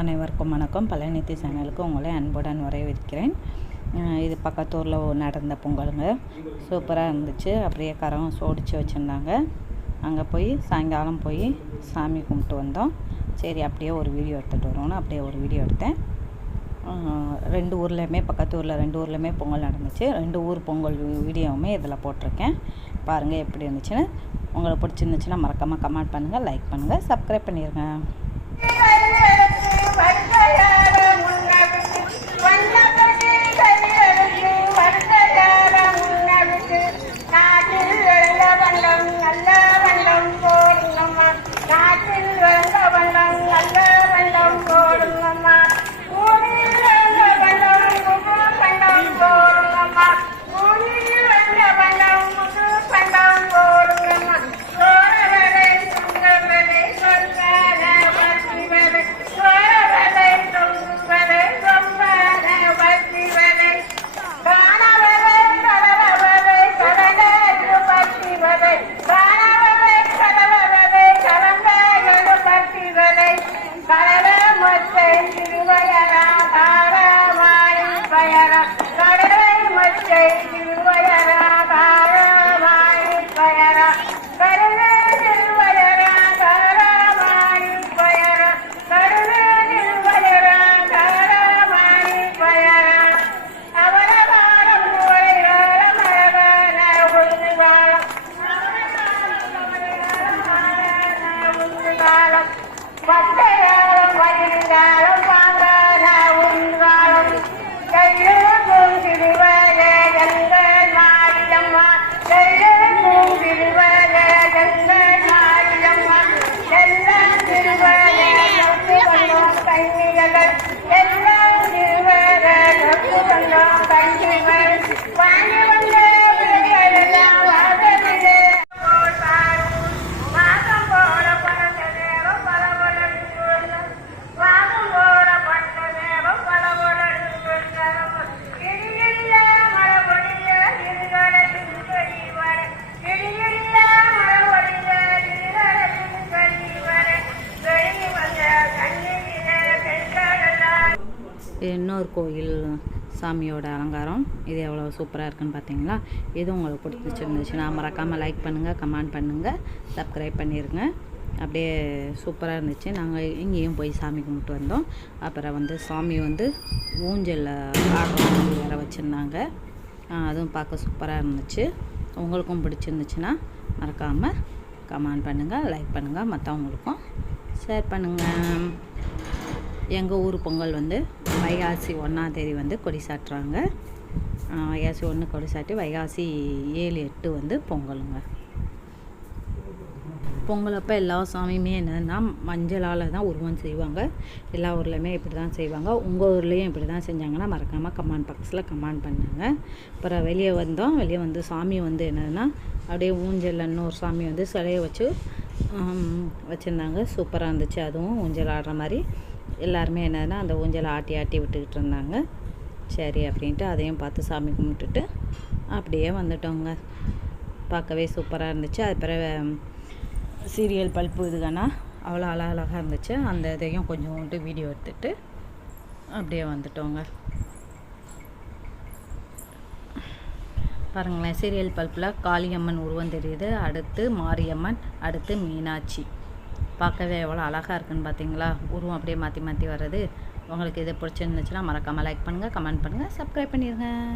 அனைவருக்கும் வணக்கம். பழனித்தி சேனலுக்கு உங்களை அன்புடன் வரவேற்கிறேன். இது பக்கத்தூரில் நடந்த பொங்கலுங்க. சூப்பராக இருந்துச்சு. அப்படியே கரம் சோடிச்சு வச்சுருந்தாங்க. அங்கே போய் சாயங்காலம் போய் சாமி கும்பிட்டு வந்தோம். சரி அப்படியே ஒரு வீடியோ எடுத்துகிட்டு வருவோம்னு அப்படியே ஒரு வீடியோ எடுத்தேன். ரெண்டு ஊர்லேயுமே பக்கத்து ஊரில் ரெண்டு ஊர்லேயுமே பொங்கல் நடந்துச்சு. ரெண்டு ஊர் பொங்கல் வீடியோவுமே இதில் போட்டிருக்கேன். பாருங்கள் எப்படி இருந்துச்சுன்னு. உங்களுக்கு பிடிச்சிருந்துச்சுன்னா மறக்காமல் கமெண்ட் பண்ணுங்கள் லைக் பண்ணுங்கள் சப்ஸ்கிரைப் பண்ணிடுங்க private இன்னொரு கோயில் சாமியோட அலங்காரம். இது எவ்வளோ சூப்பராக இருக்குன்னு பார்த்தீங்களா இது உங்களுக்கு பிடிச்சிருந்துச்சுன்னா மறக்காமல் லைக் பண்ணுங்கள் கமெண்ட் பண்ணுங்கள் சப்ஸ்கிரைப் பண்ணிடுங்க அப்படியே சூப்பராக இருந்துச்சு. நாங்கள் இங்கேயும் போய் சாமி கும்பிட்டு வந்தோம். அப்புறம் வந்து சாமி வந்து ஊஞ்சலில் ஆடுற வேறு வேற வச்சுருந்தாங்க அதுவும் பார்க்க சூப்பராக இருந்துச்சு. உங்களுக்கும் பிடிச்சிருந்துச்சுன்னா மறக்காமல் கமெண்ட் பண்ணுங்கள் லைக் பண்ணுங்கள் மற்றவங்களுக்கும் ஷேர் பண்ணுங்கள் எங்கள் ஊர் பொங்கல் வந்து வைகாசி ஒன்றாந்தேதி வந்து கொடி சாட்டுறாங்க வைகாசி ஒன்று கொடி சாட்டி வைகாசி ஏழு எட்டு வந்து பொங்கலுங்க. பொங்கல் அப்போ எல்லா சாமியுமே என்னென்னா மஞ்சளால் தான் உருவம் செய்வாங்க. எல்லா ஊர்லேயுமே இப்படி தான் செய்வாங்க. உங்கள் ஊர்லேயும் இப்படி தான் செஞ்சாங்கன்னா மறக்காமல் கமாண்ட் பாக்ஸில் கமெண்ட் பண்ணாங்க. அப்புறம் வெளியே வந்தோம். வெளியே வந்து சாமி வந்து என்னதுன்னா அப்படியே ஊஞ்சல் இன்னொரு சாமி வந்து சிலையை வச்சு வச்சுருந்தாங்க. சூப்பராக இருந்துச்சு. அதுவும் ஊஞ்சல் ஆடுற மாதிரி. எல்லாருமே என்னதுன்னா அந்த ஊஞ்சலை ஆட்டி ஆட்டி விட்டுக்கிட்டு இருந்தாங்க. சரி அப்படின்ட்டு அதையும் பார்த்து சாமி கும்பிட்டுட்டு அப்படியே வந்துட்டோங்க. பார்க்கவே சூப்பராக இருந்துச்சு. அது பிறகு சீரியல் பல்ப்பு இதுகனா அவ்வளோ அழகழகாக இருந்துச்சு. அந்த இதையும் கொஞ்சோண்டு வீடியோ எடுத்துட்டு அப்படியே வந்துட்டோங்க. பாருங்களேன் சீரியல் பல்பில் காளியம்மன் உருவம் தெரியுது. அடுத்து மாரியம்மன் அடுத்து மீனாட்சி. பார்க்கவே எவ்வளோ அழகாக இருக்குன்னு பார்த்தீங்களா? உருவம் அப்படியே மாற்றி மாற்றி வர்றது. உங்களுக்கு இது பிடிச்சிருந்துச்சுன்னா மறக்காமல் லைக் பண்ணுங்கள் கமெண்ட் பண்ணுங்கள் சப்ஸ்கிரைப் பண்ணிடுங்க